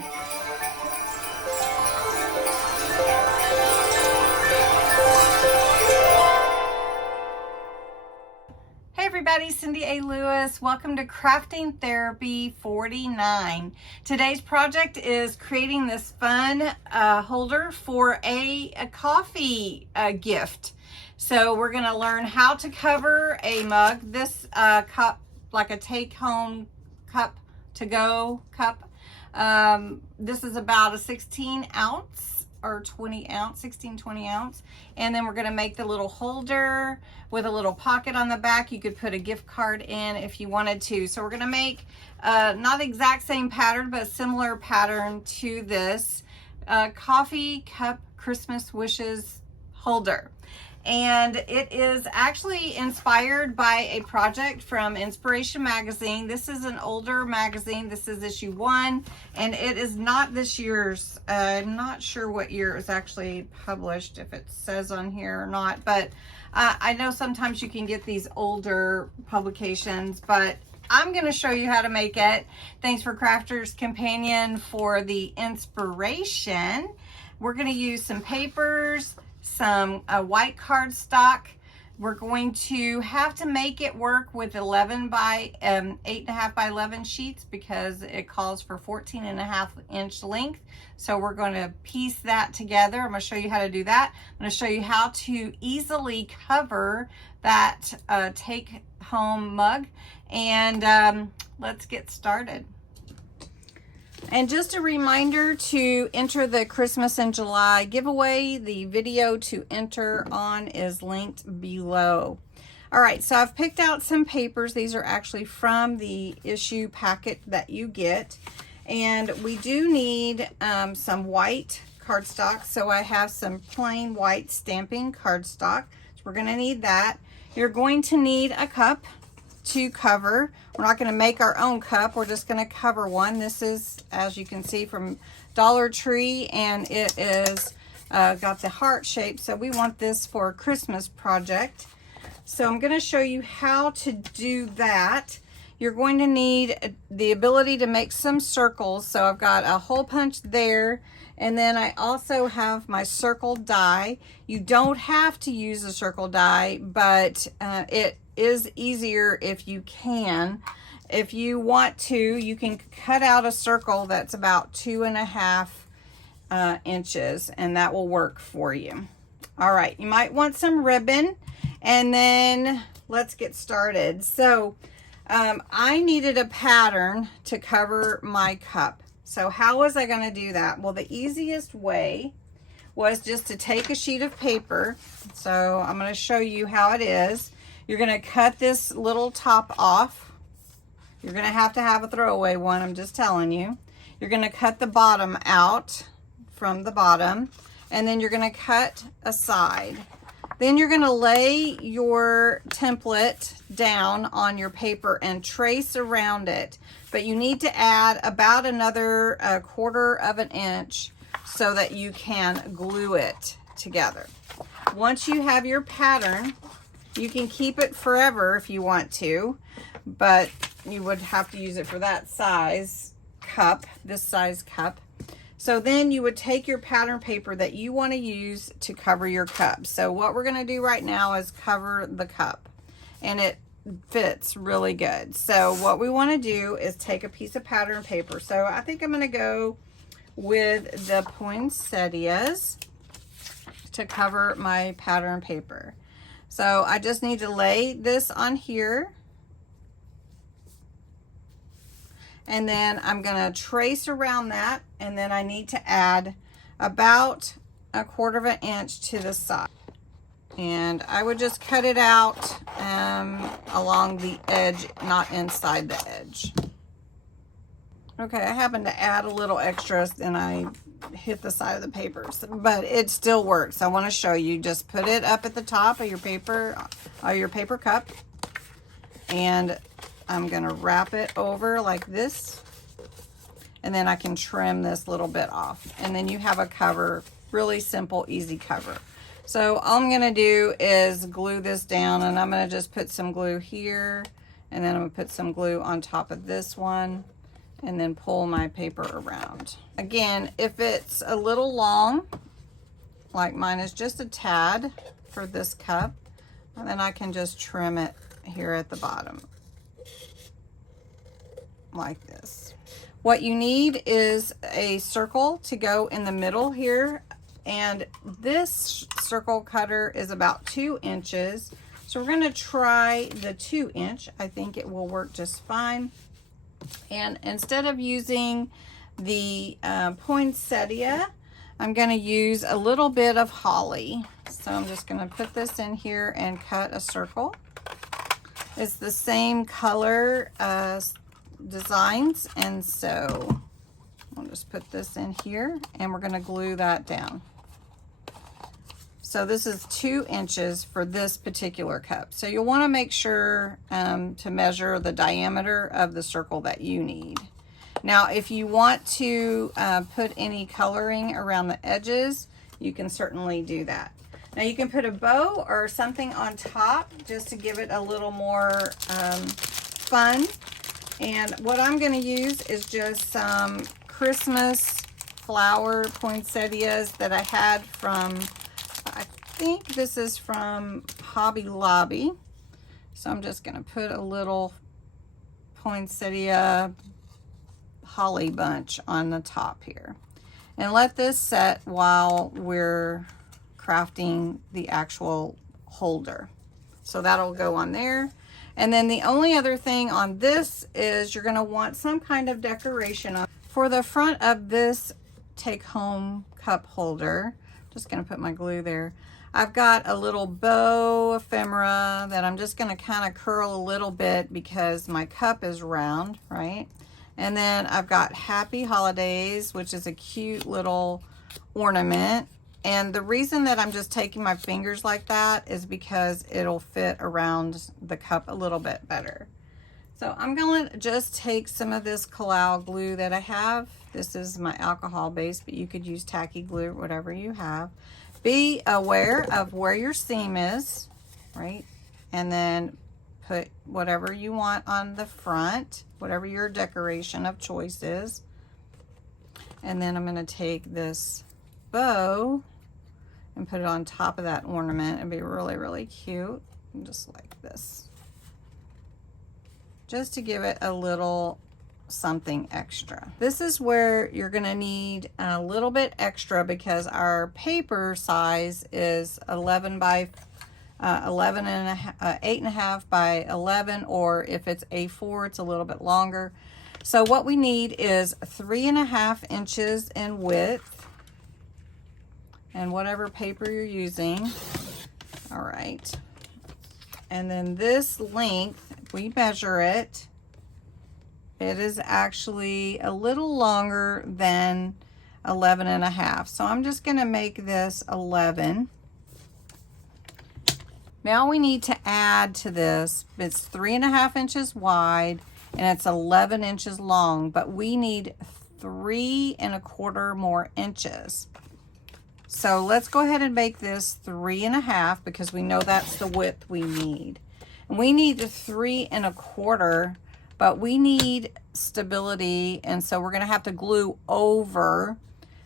Hey everybody, Cindy A. Lewis. Welcome to Crafting Therapy 49. Today's project is creating this fun holder for a coffee gift. So we're going to learn how to cover a mug. This cup, like a take-home cup, to-go cup. This is about a 16 ounce or 20 ounce, 16, 20 ounce. And then we're gonna make the little holder with a little pocket on the back. You could put a gift card in if you wanted to. So we're gonna make not the exact same pattern, but a similar pattern to this coffee cup Christmas wishes holder. And it is actually inspired by a project from Inspiration Magazine. This is an older magazine. This is issue 1, and it is not this year's. I'm not sure what year it was actually published, if it says on here or not, but I know sometimes you can get these older publications, but I'm going to show you how to make it. Thanks for Crafter's Companion for the inspiration. We're going to use some papers, some white cardstock. We're going to have to make it work with 11 by 8.5 by 11 sheets because it calls for 14.5 inch length. So we're going to piece that together. I'm going to show you how to do that. I'm going to show you how to easily cover that take home mug, and let's get started. And just a reminder to enter the Christmas in July giveaway. The video to enter on is linked below. All right, so I've picked out some papers. These are actually from the issue packet that you get. And we do need some white cardstock. So I have some plain white stamping cardstock. So we're gonna need that. You're going to need a cup to cover. We're not going to make our own cup. We're just going to cover one. This is, as you can see, from Dollar Tree, and it is got the heart shape. So we want this for a Christmas project. So I'm going to show you how to do that. You're going to need the ability to make some circles. So I've got a hole punch there, and then I also have my circle die. You don't have to use a circle die, but it is easier if you can. If you want to, you can cut out a circle that's about 2.5 inches, and that will work for you. All right, you might want some ribbon, and then let's get started. So I needed a pattern to cover my cup. So how was I going to do that? Well, the easiest way was just to take a sheet of paper. So I'm going to show you how it is. You're going to cut this little top off. You're going to have a throwaway one, I'm just telling you. You're going to cut the bottom out from the bottom, and then you're going to cut a side. Then you're going to lay your template down on your paper and trace around it. But you need to add about another 1/4 inch so that you can glue it together. Once you have your pattern, you can keep it forever if you want to, but you would have to use it for that size cup, this size cup. So then you would take your pattern paper that you want to use to cover your cup. So what we're going to do right now is cover the cup, and it fits really good. So what we want to do is take a piece of pattern paper. So I think I'm going to go with the poinsettias to cover my pattern paper. So I just need to lay this on here, and then I'm going to trace around that, and then I need to add about 1/4 inch to the side. And I would just cut it out along the edge, not inside the edge. Okay, I happened to add a little extra and I hit the side of the paper, but it still works. I want to show you. Just put it up at the top of your paper cup, and I'm going to wrap it over like this, and then I can trim this little bit off, and then you have a cover. Really simple, easy cover. So all I'm going to do is glue this down, and I'm going to just put some glue here, and then I'm going to put some glue on top of this one, and then pull my paper around. Again, if it's a little long, like mine is just a tad for this cup, and then I can just trim it here at the bottom like this. What you need is a circle to go in the middle here, and this circle cutter is about 2 inches. So we're going to try the 2 inch. I think it will work just fine. And instead of using the poinsettia, I'm going to use a little bit of holly. So I'm just going to put this in here and cut a circle. It's the same color designs, and so I'll just put this in here and we're going to glue that down. So this is 2 inches for this particular cup. So you'll want to make sure to measure the diameter of the circle that you need. Now, if you want to put any coloring around the edges, you can certainly do that. Now you can put a bow or something on top just to give it a little more fun. And what I'm going to use is just some Christmas flower poinsettias that I had from, I think this is from Hobby Lobby. So I'm just going to put a little poinsettia holly bunch on the top here. And let this set while we're crafting the actual holder. So that'll go on there. And then the only other thing on this is you're going to want some kind of decoration on. For the front of this take-home cup holder, just going to put my glue there. I've got a little bow ephemera that I'm just going to kind of curl a little bit because my cup is round, right? And then I've got Happy Holidays, which is a cute little ornament. And the reason that I'm just taking my fingers like that is because it'll fit around the cup a little bit better. So I'm going to just take some of this Kalau glue that I have. This is my alcohol base, but you could use tacky glue, whatever you have. Be aware of where your seam is, right? And then put whatever you want on the front, whatever your decoration of choice is. And then I'm going to take this bow and put it on top of that ornament. It'd be really, really cute. Just like this. Just to give it a little something extra. This is where you're going to need a little bit extra because our paper size is 11 by 11 and a half, 8.5 by 11, or if it's A4, it's a little bit longer. So what we need is 3.5 inches in width, and whatever paper you're using. All right. And then this length, if we measure it, it is actually a little longer than 11.5. So I'm just going to make this 11. Now we need to add to this. It's 3.5 inches wide and it's 11 inches long, but we need 3.25 more inches. So let's go ahead and make this 3.5 because we know that's the width we need. And we need the 3.25, but we need stability, and so we're going to have to glue over.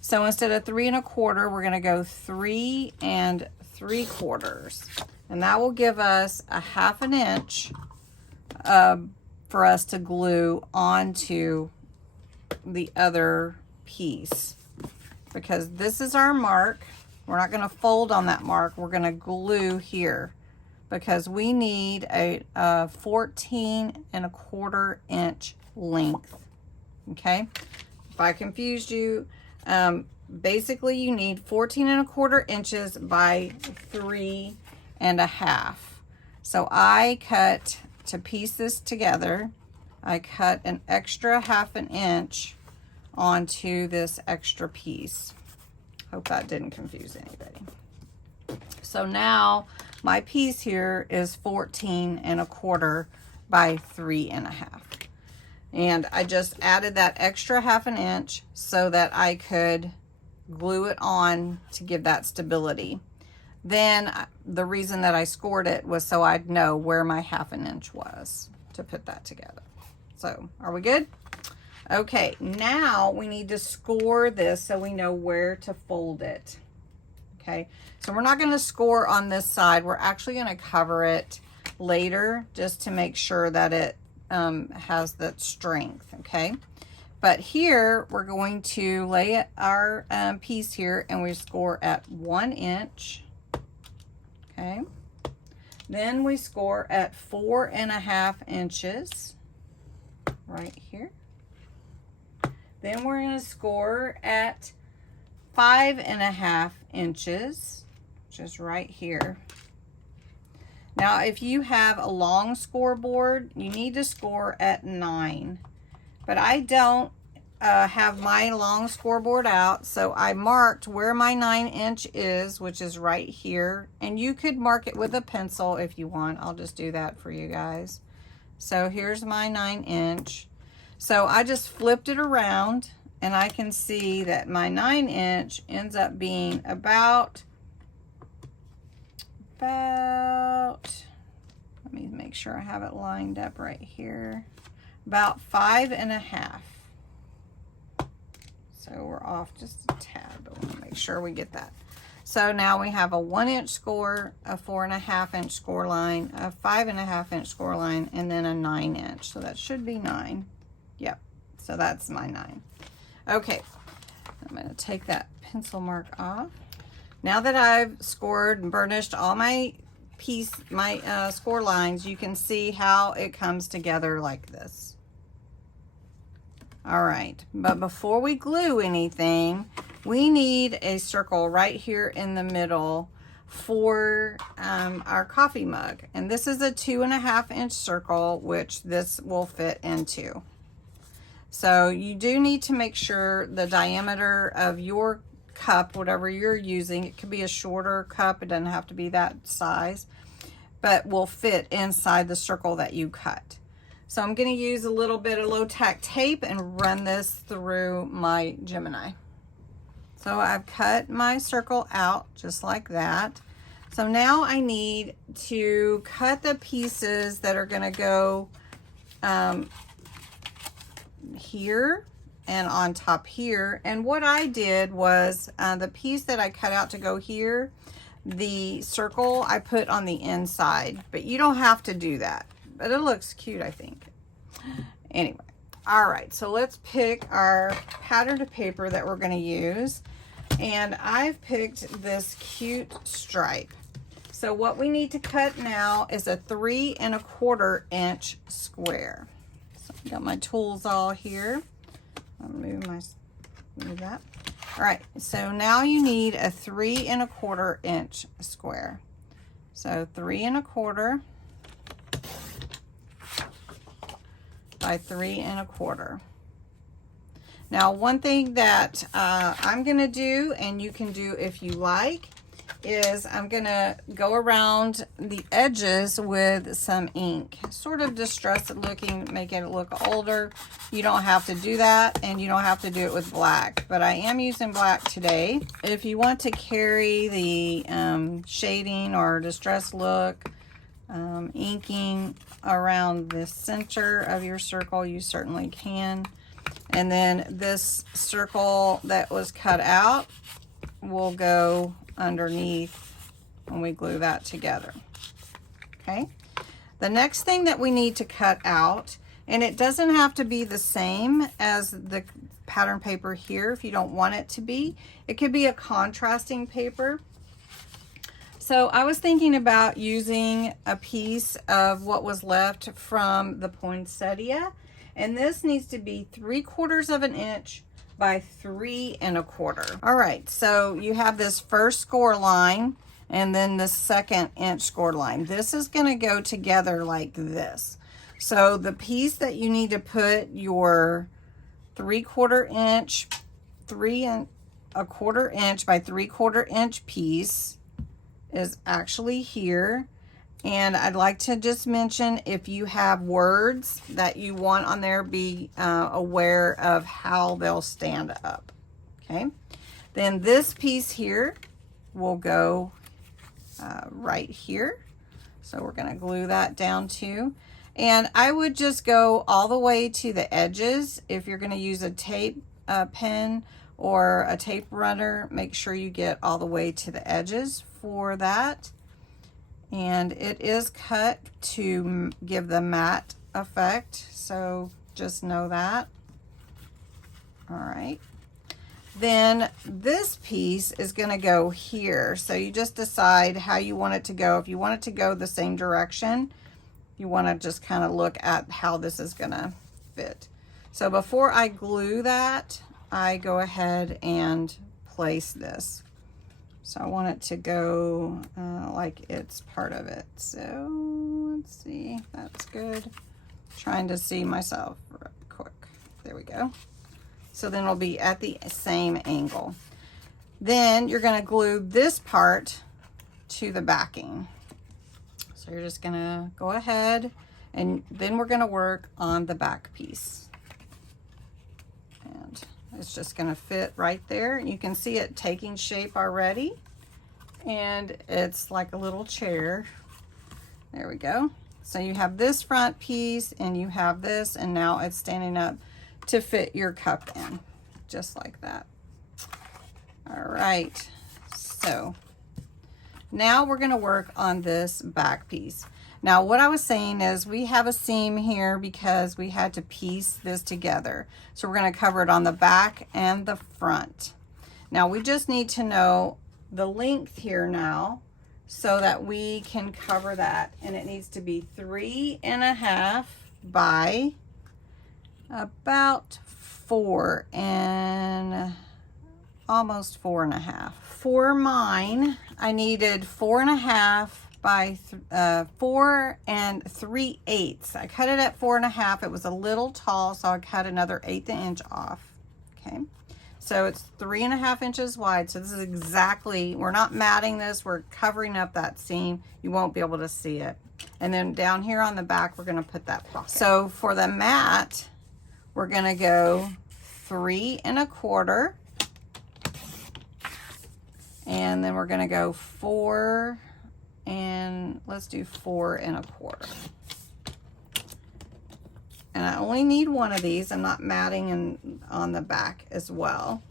So instead of 3.25, we're going to go 3 3/4, and that will give us a 1/2 inch for us to glue onto the other piece. Because this is our mark. We're not going to fold on that mark. We're going to glue here because we need a 14.25 inch length. Okay. If I confused you, basically you need 14.25 inches by 3.5. So I cut, to piece this together, I cut an extra 1/2 inch onto this extra piece. Hope that didn't confuse anybody. So now my piece here is 14.25 by 3.5. And I just added that extra 1/2 inch so that I could glue it on to give that stability. Then the reason that I scored it was so I'd know where my 1/2 inch was to put that together. So are we good? Okay, now we need to score this so we know where to fold it. Okay, so we're not going to score on this side. We're actually going to cover it later just to make sure that it has that strength. Okay, but here we're going to lay our piece here and we score at 1 inch. Okay, then we score at 4.5 inches right here. Then we're going to score at 5.5 inches, which is right here. Now, if you have a long scoreboard, you need to score at 9. But I don't have my long scoreboard out, so I marked where my 9-inch is, which is right here. And you could mark it with a pencil if you want. I'll just do that for you guys. So here's my 9-inch. So I just flipped it around and I can see that my 9-inch ends up being about, let me make sure I have it lined up right here, about 5.5. So we're off just a tad, but I want to make sure we get that. So now we have a 1-inch score, a 4.5-inch score line, a 5.5-inch score line, and then a 9-inch. So that should be 9. Yep, so that's my 9. Okay, I'm going to take that pencil mark off. Now that I've scored and burnished all my score lines, you can see how it comes together like this. All right, but before we glue anything, we need a circle right here in the middle for our coffee mug. And this is a 2.5-inch circle, which this will fit into. So you do need to make sure the diameter of your cup, whatever you're using, it could be a shorter cup, it doesn't have to be that size, but will fit inside the circle that you cut. So I'm going to use a little bit of low-tack tape and run this through my Gemini. So I've cut my circle out just like that. So now I need to cut the pieces that are going to go here and on top here. And what I did was the piece that I cut out to go here, the circle I put on the inside, but you don't have to do that, but it looks cute, I think. Anyway, all right, so let's pick our pattern of paper that we're going to use. And I've picked this cute stripe. So what we need to cut now is a 3.25-inch square. So I got my tools all here. I'll move that. All right, so now you need a 3.25-inch square. So 3.25 by 3.25. Now, one thing that I'm going to do, and you can do if you like, is I'm going to go around the edges with some ink. Sort of distress it looking, make it look older. You don't have to do that, and you don't have to do it with black. But I am using black today. If you want to carry the shading or distress look, inking around the center of your circle, you certainly can. And then this circle that was cut out will go underneath when we glue that together. Okay. The next thing that we need to cut out, and it doesn't have to be the same as the pattern paper here if you don't want it to be. It could be a contrasting paper. So I was thinking about using a piece of what was left from the poinsettia. And this needs to be 3/4 inch by 3.25. All right, so you have this first score line and then the 2nd-inch score line. This is going to go together like this. So the piece that you need to put your 3/4 inch, 3.25 inch by 3/4 inch piece is actually here. And I'd like to just mention, if you have words that you want on there, be aware of how they'll stand up. Okay. Then this piece here will go right here. So we're going to glue that down too. And I would just go all the way to the edges. If you're going to use a tape pen or a tape runner, make sure you get all the way to the edges for that. And it is cut to give the matte effect, so just know that. All right. Then this piece is going to go here. So you just decide how you want it to go. If you want it to go the same direction, you want to just kind of look at how this is going to fit. So before I glue that, I go ahead and place this. So I want it to go like it's part of it. So let's see, that's good. Trying to see myself real quick. There we go. So then it'll be at the same angle. Then you're going to glue this part to the backing. So you're just going to go ahead, and then we're going to work on the back piece. And it's just going to fit right there. You can see it taking shape already, and it's like a little chair. There we go. So you have this front piece and you have this, and now it's standing up to fit your cup in, just like that. All right, so now we're going to work on this back piece. Now what I was saying is we have a seam here because we had to piece this together. So we're going to cover it on the back and the front. Now we just need to know the length here now so that we can cover that. And it needs to be 3.5 by about 4 and almost 4.5. For mine, I needed 4.5 by 4 3/8. I cut it at 4.5. It was a little tall, so I cut another 1/8 inch off. Okay, so it's 3.5 inches wide. So this is exactly, we're not matting this, we're covering up that seam. You won't be able to see it. And then down here on the back, we're going to put that pocket. So for the mat, we're going to go 3.25. And then we're going to go 4, and let's do 4.25. And I only need one of these. I'm not matting on the back as well.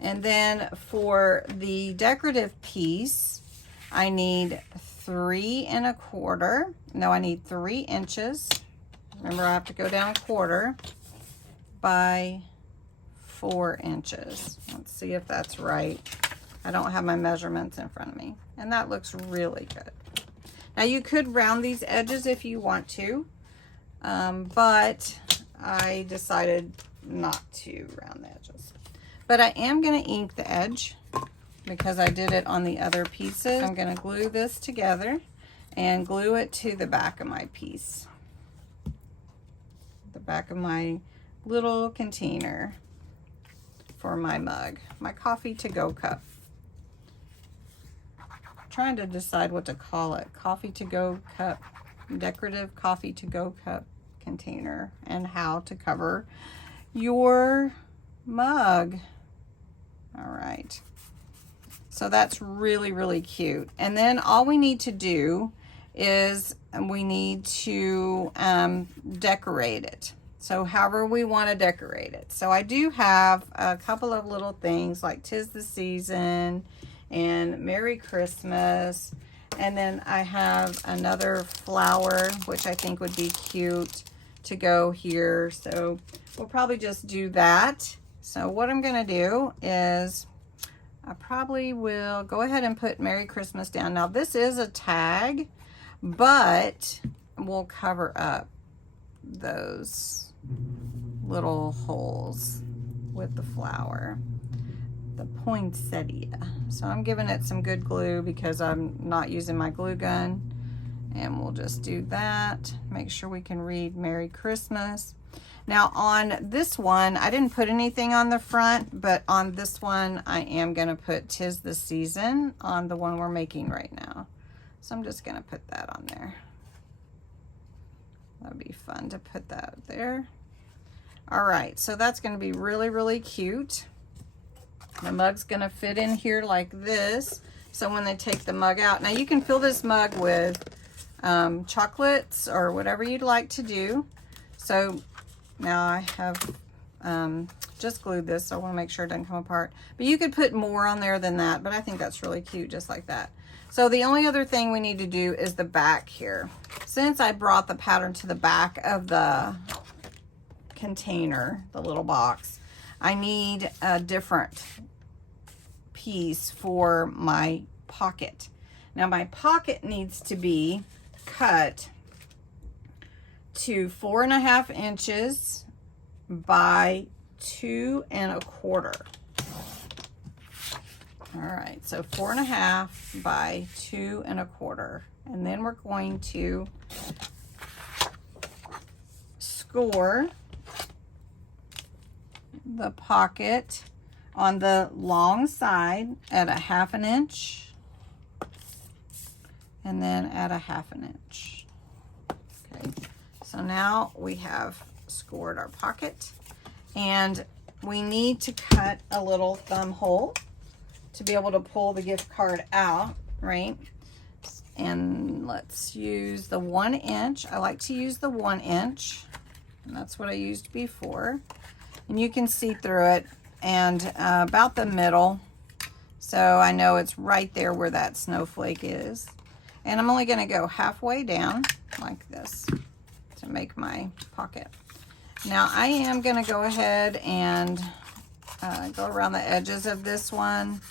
And then for the decorative piece, I need 3.25. No, I need 3 inches. Remember, I have to go down 1/4 by 4 inches. Let's see if that's right. I don't have my measurements in front of me, and that looks really good. Now you could round these edges if you want to, but I decided not to round the edges. But I am going to ink the edge because I did it on the other pieces. I'm going to glue this together and glue it to the back of my piece, the back of my little container for my mug, my coffee to go cup. Trying to decide what to call it. Coffee to go cup, decorative coffee to go cup container, and how to cover your mug. All right, so that's really, really cute. And then all we need to do is we need to decorate it. So however we want to decorate it. So I do have a couple of little things like 'Tis the Season and Merry Christmas, and then I have another flower which I think would be cute to go here, so we'll probably just do that. So what I'm gonna do is I probably will go ahead and put Merry Christmas down. Now this is a tag, but we'll cover up those little holes with the flower, the poinsettia. So I'm giving it some good glue because I'm not using my glue gun, and we'll just do that. Make sure we can read Merry Christmas. Now on this one, I didn't put anything on the front, but on this one I am going to put 'Tis the Season on the one we're making right now. So I'm just going to put that on there. That'd be fun to put that there. All right, so that's going to be really, really cute. The mug's going to fit in here like this. So when they take the mug out, now you can fill this mug with chocolates or whatever you'd like to do. So now I have just glued this, so I want to make sure it doesn't come apart. But you could put more on there than that, but I think that's really cute just like that. So the only other thing we need to do is the back here. Since I brought the pattern to the back of the container, the little box, I need a different piece for my pocket. Now my pocket needs to be cut to 4.5 inches by 2 1/4. All right, so 4.5 by 2 1/4. And then we're going to score the pocket on the long side at 1/2 inch, and then at 1/2 inch. Okay, so now we have scored our pocket, and we need to cut a little thumb hole to be able to pull the gift card out, right? And let's use the 1 inch. I like to use the 1 inch, and that's what I used before. And you can see through it, and about the middle, so I know it's right there where that snowflake is. And I'm only going to go halfway down like this to make my pocket. Now I am going to go ahead and go around the edges of this one.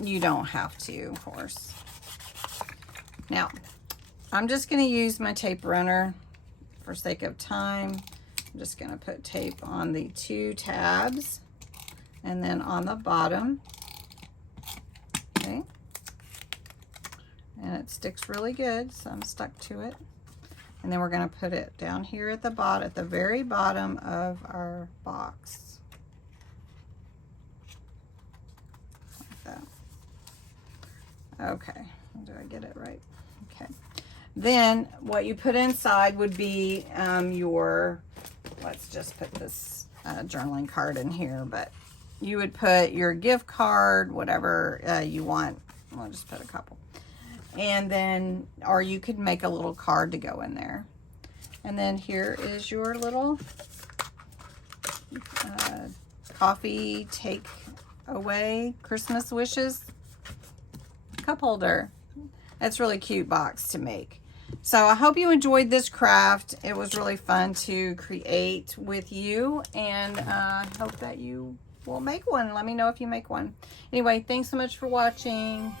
You don't have to, of course. Now, I'm just going to use my tape runner for sake of time. I'm just going to put tape on the 2 tabs and then on the bottom. Okay. And it sticks really good, so I'm stuck to it. And then we're going to put it down here at the bottom, at the very bottom of our box. Like that. Okay, do I get it right? Okay. Then what you put inside would be your, let's just put this journaling card in here, but you would put your gift card, whatever you want. I'll just put a couple. And then, or you could make a little card to go in there. And then here is your little coffee take away Christmas wishes cup holder. That's a really cute box to make. So I hope you enjoyed this craft. It was really fun to create with you, and I hope that you will make one. Let me know if you make one. Anyway, thanks so much for watching.